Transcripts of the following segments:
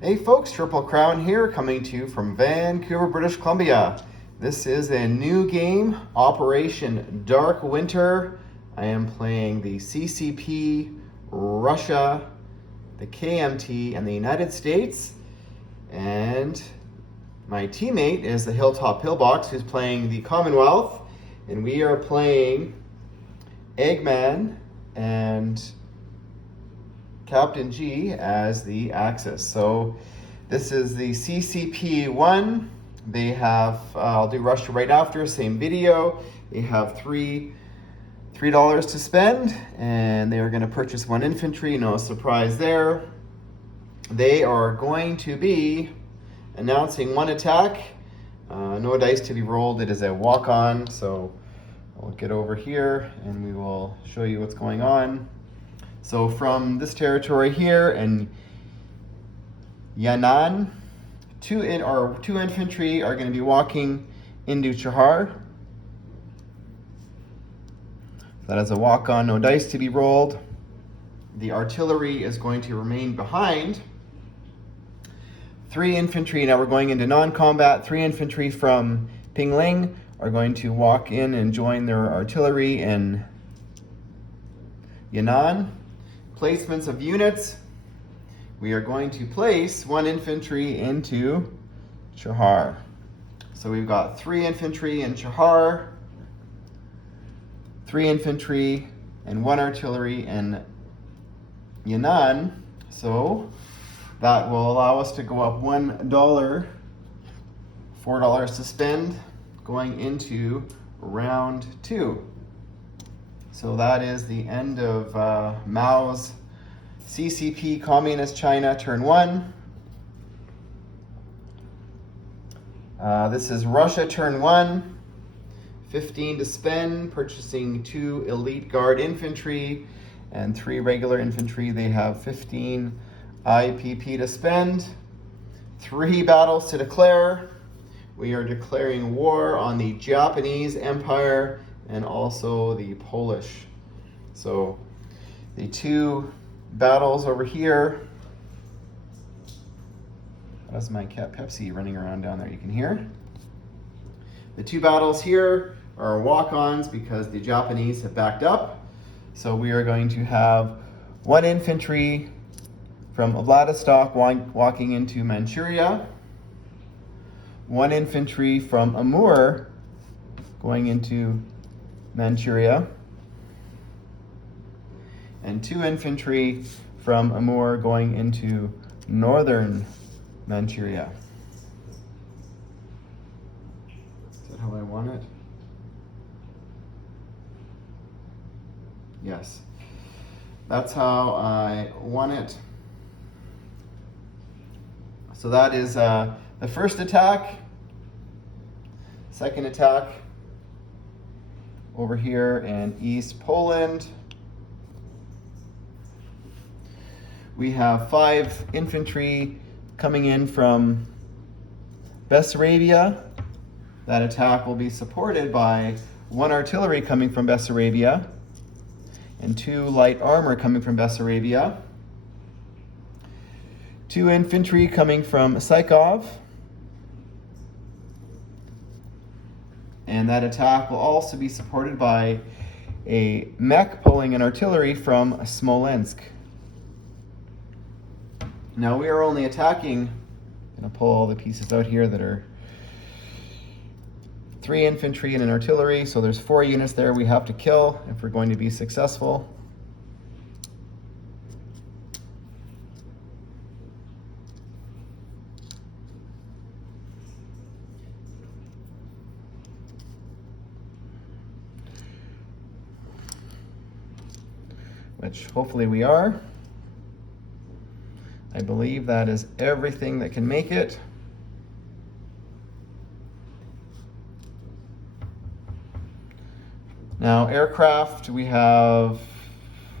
Hey folks, Triple Crown here, coming to you from Vancouver, British Columbia. This is a new game, Operation Dark Winter. I am playing the CCP, Russia, the KMT, and the United States. And my teammate is the Hilltop Pillbox, who's playing the Commonwealth. And we are playing Eggman and Captain G as the Axis. So this is the CCP one. They have, I'll do Russia right after, same video. They have $3 to spend, and they are going to purchase 1 infantry, no surprise there. They are going to be announcing 1 attack. No dice to be rolled, it is a walk-on, so I'll get over here and we will show you what's going on. So from this territory here in Yan'an, two infantry are going to be walking into Chahar. That is a walk-on, no dice to be rolled. The artillery is going to remain behind. 3 infantry, now we're going into non-combat. 3 infantry from Pingling are going to walk in and join their artillery in Yan'an. Placements of units. We are going to place 1 infantry into Chahar. So we've got 3 infantry in Chahar, 3 infantry, and 1 artillery in Yan'an. So that will allow us to go up $1, $4 to spend going into round 2. So that is the end of Mao's CCP Communist China turn 1. This is Russia turn 1. 15 to spend, purchasing 2 elite guard infantry and 3 regular infantry. They have 15 IPP to spend. 3 battles to declare. We are declaring war on the Japanese Empire and also the Polish. So the 2 battles over here. That's my cat Pepsi running around down there, you can hear. The 2 battles here are walk-ons because the Japanese have backed up. So we are going to have 1 infantry from Vladivostok walking into Manchuria. 1 infantry from Amur going into Manchuria, and 2 infantry from Amur going into northern Manchuria. Is that how I want it? Yes. That's how I want it. So that is the first attack. Second attack over here in East Poland. We have 5 infantry coming in from Bessarabia. That attack will be supported by 1 artillery coming from Bessarabia and 2 light armor coming from Bessarabia. 2 infantry coming from Psychov. And that attack will also be supported by a mech pulling an artillery from Smolensk. Now we are only attacking, I'm going to pull all the pieces out here that are 3 infantry and an artillery, so there's 4 units there we have to kill if we're going to be successful. Which hopefully we are. I believe that is everything that can make it. Now aircraft, we have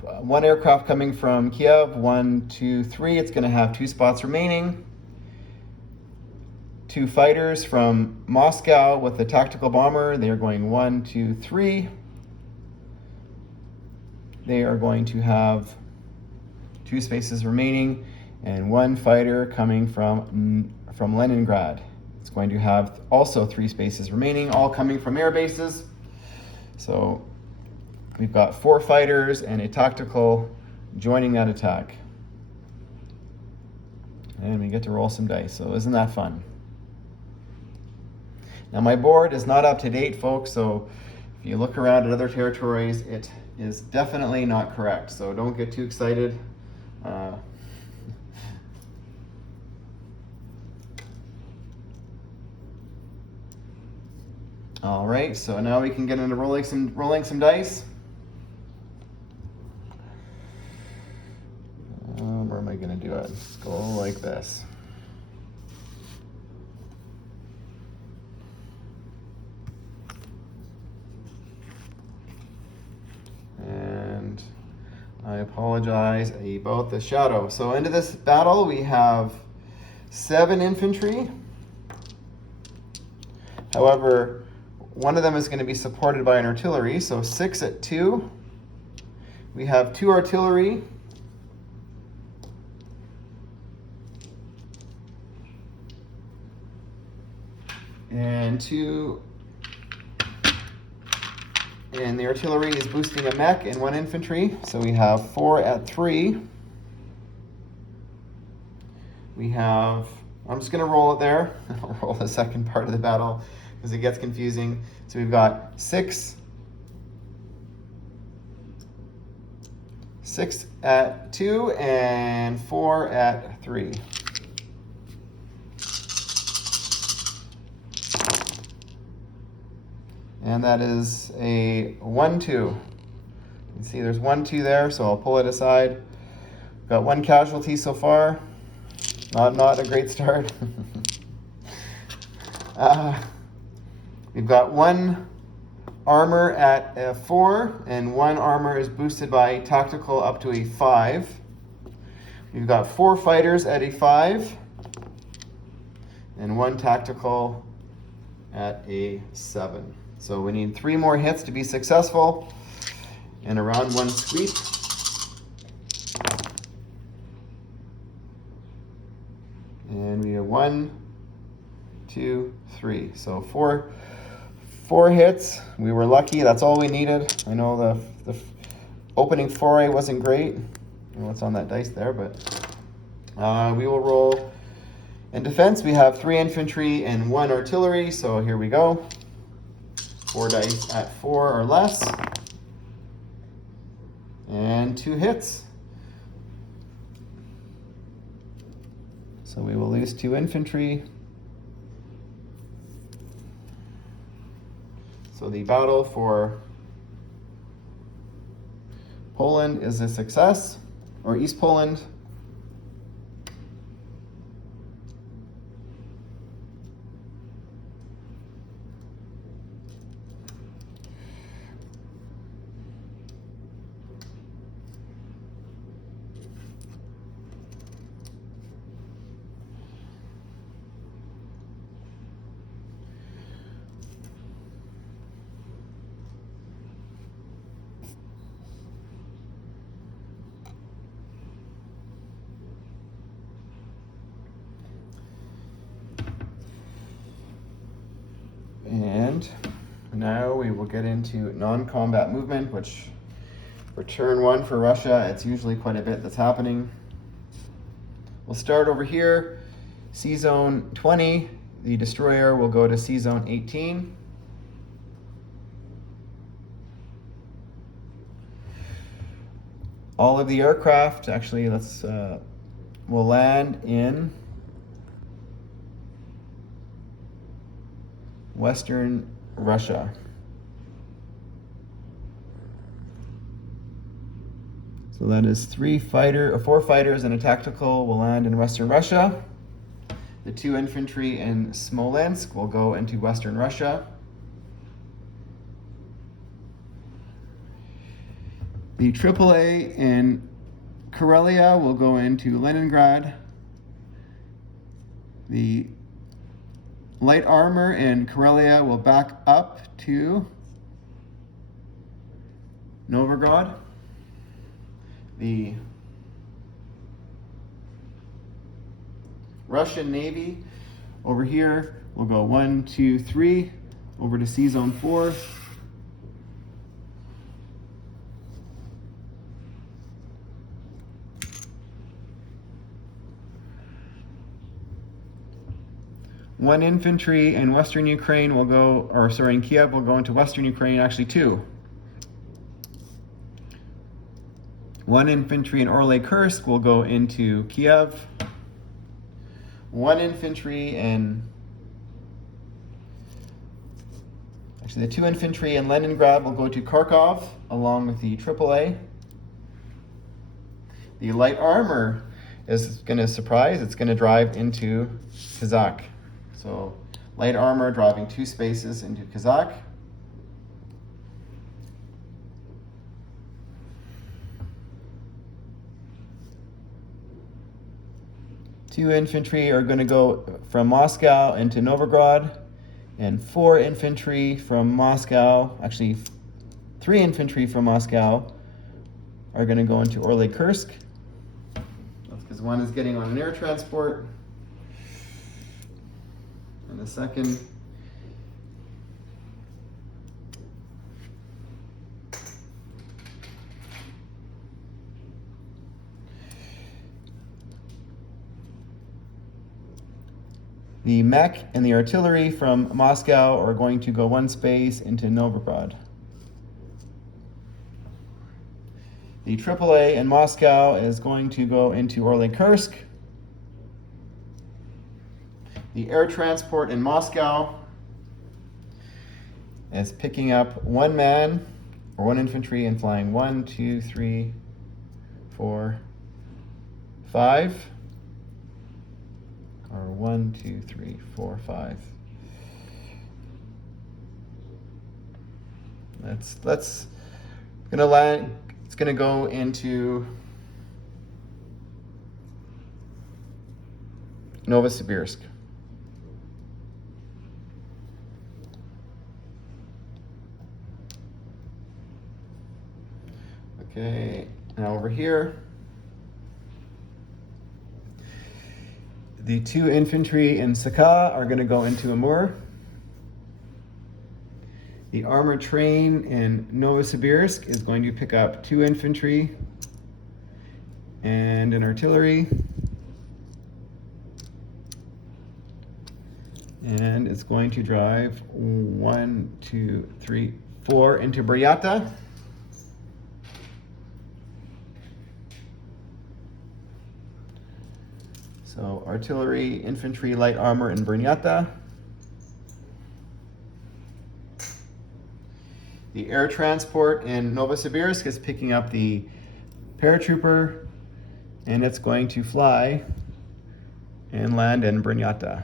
1 aircraft coming from Kiev, 1, 2, 3. It's going to have 2 spots remaining. 2 fighters from Moscow with the tactical bomber. They are going 1, 2, 3. They are going to have 2 spaces remaining. and 1 fighter coming from Leningrad. It's going to have also 3 spaces remaining, all coming from air bases. So we've got 4 fighters and a tactical joining that attack. And we get to roll some dice, so isn't that fun? Now my board is not up to date, folks, so if you look around at other territories, it is definitely not correct, so don't get too excited. All right, so now we can get into rolling some dice. Where am I going to do it? Let's go like this. And I apologize about the shadow. So into this battle we have 7 infantry. However, one of them is going to be supported by an artillery, so 6 at 2. We have 2 artillery. And the artillery is boosting a mech and 1 infantry, so we have 4 at 3. We have, I'm just going to roll it there. I'll roll the second part of the battle because it gets confusing. So we've got 6 at 2 and 4 at 3. And that is a 1-2. You can see there's 1-2 there, so I'll pull it aside. Got 1 casualty so far. Not a great start. We've got 1 armor at a 4, and 1 armor is boosted by tactical up to a 5. We've got 4 fighters at a 5, and 1 tactical at a 7. So we need 3 more hits to be successful, and a round 1 sweep. And we have 1, 2, 3. So 4 hits. We were lucky. That's all we needed. I know the opening foray wasn't great. I don't know what's on that dice there, but we will roll. In defense, we have 3 infantry and 1 artillery. So here we go. 4 dice at 4 or less. And 2 hits. So we will lose 2 infantry. So the battle for Poland is a success, or East Poland. And now we will get into non-combat movement, which for turn 1 for Russia, it's usually quite a bit that's happening. We'll start over here, C zone 20. The destroyer will go to C zone 18. All of the aircraft, actually, will land in Western Russia. So that is 4 fighters and a tactical will land in Western Russia. The 2 infantry in Smolensk will go into Western Russia. The AAA in Karelia will go into Leningrad. The light armor in Karelia will back up to Novgorod. The Russian Navy. Over here, we'll go 1, 2, 3, over to C Zone 4. One infantry in Western Ukraine will go, or sorry, in Kiev will go into Western Ukraine, actually 2. One infantry in Orly-Kursk will go into Kiev. One infantry in, actually the 2 infantry in Leningrad will go to Kharkov along with the AAA. The light armor is going to surprise, it's going to drive into Kazakh. So light armor driving 2 spaces into Kazakh. Two infantry are going to go from Moscow into Novgorod, and 4 infantry from Moscow, actually 3 infantry from Moscow, are going to go into Orly-Kursk. That's because one is getting on an air transport. And the second the mech and the artillery from Moscow are going to go 1 space into Novgorod. The AAA in Moscow is going to go into Orly-Kursk. The air transport in Moscow is picking up 1 man or 1 infantry and flying 1, 2, 3, 4, 5. Or 1, 2, 3, 4, 5. Let's gonna land. It's gonna go into Novosibirsk. Okay, now over here, the 2 infantry in Sakha are going to go into Amur. The armored train in Novosibirsk is going to pick up 2 infantry and an artillery. And it's going to drive 1, 2, 3, 4 into Buryata. So artillery, infantry, light armor in Buryata. The air transport in Novosibirsk is picking up the paratrooper, and it's going to fly and land in Buryata.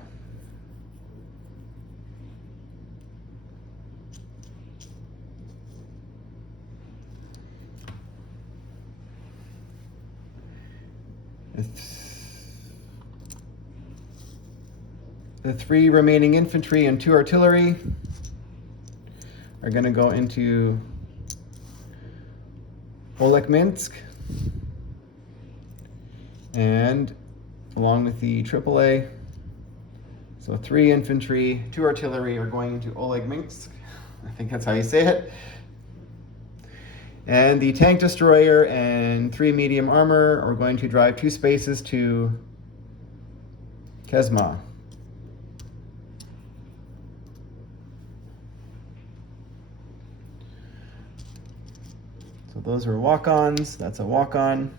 The 3 remaining infantry and 2 artillery are going to go into Olekminsk, and along with the AAA. So 3 infantry, 2 artillery are going into Olekminsk. I think that's how you say it. And the tank destroyer and 3 medium armor are going to drive 2 spaces to Kesma. So those are walk-ons. That's a walk-on.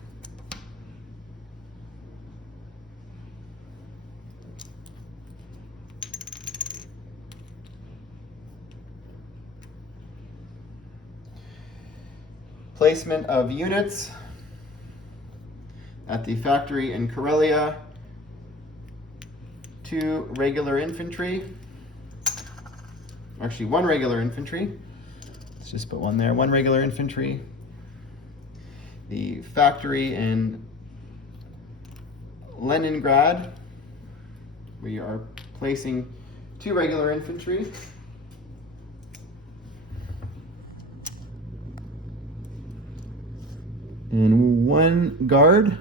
Placement of units at the factory in Karelia. 2 regular infantry. Actually, 1 regular infantry. Let's just put 1 there. 1 regular infantry. The factory in Leningrad, we are placing 2 regular infantry. And 1 guard.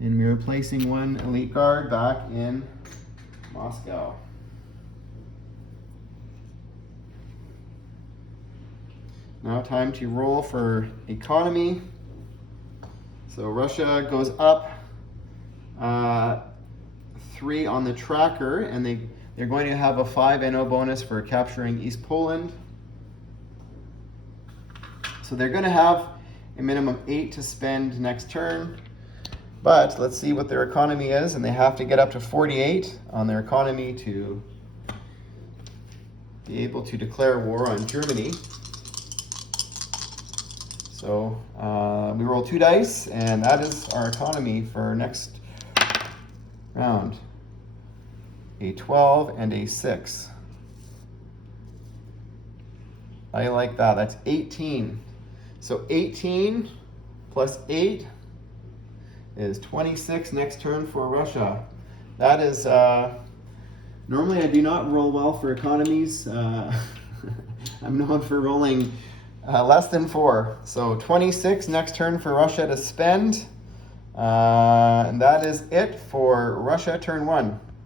And we're placing one elite guard back in Moscow. Now time to roll for economy. So Russia goes up 3 on the tracker, and they're going to have a 5 NO bonus for capturing East Poland. So they're going to have a minimum 8 to spend next turn. But let's see what their economy is, and they have to get up to 48 on their economy to be able to declare war on Germany. So we roll 2 dice, and that is our economy for next round. A 12 and a 6. I like that. That's 18. So 18 plus 8 is 26 next turn for Russia. That is, normally I do not roll well for economies. I'm known for rolling less than 4. So 26 next turn for Russia to spend. And that is it for Russia turn 1.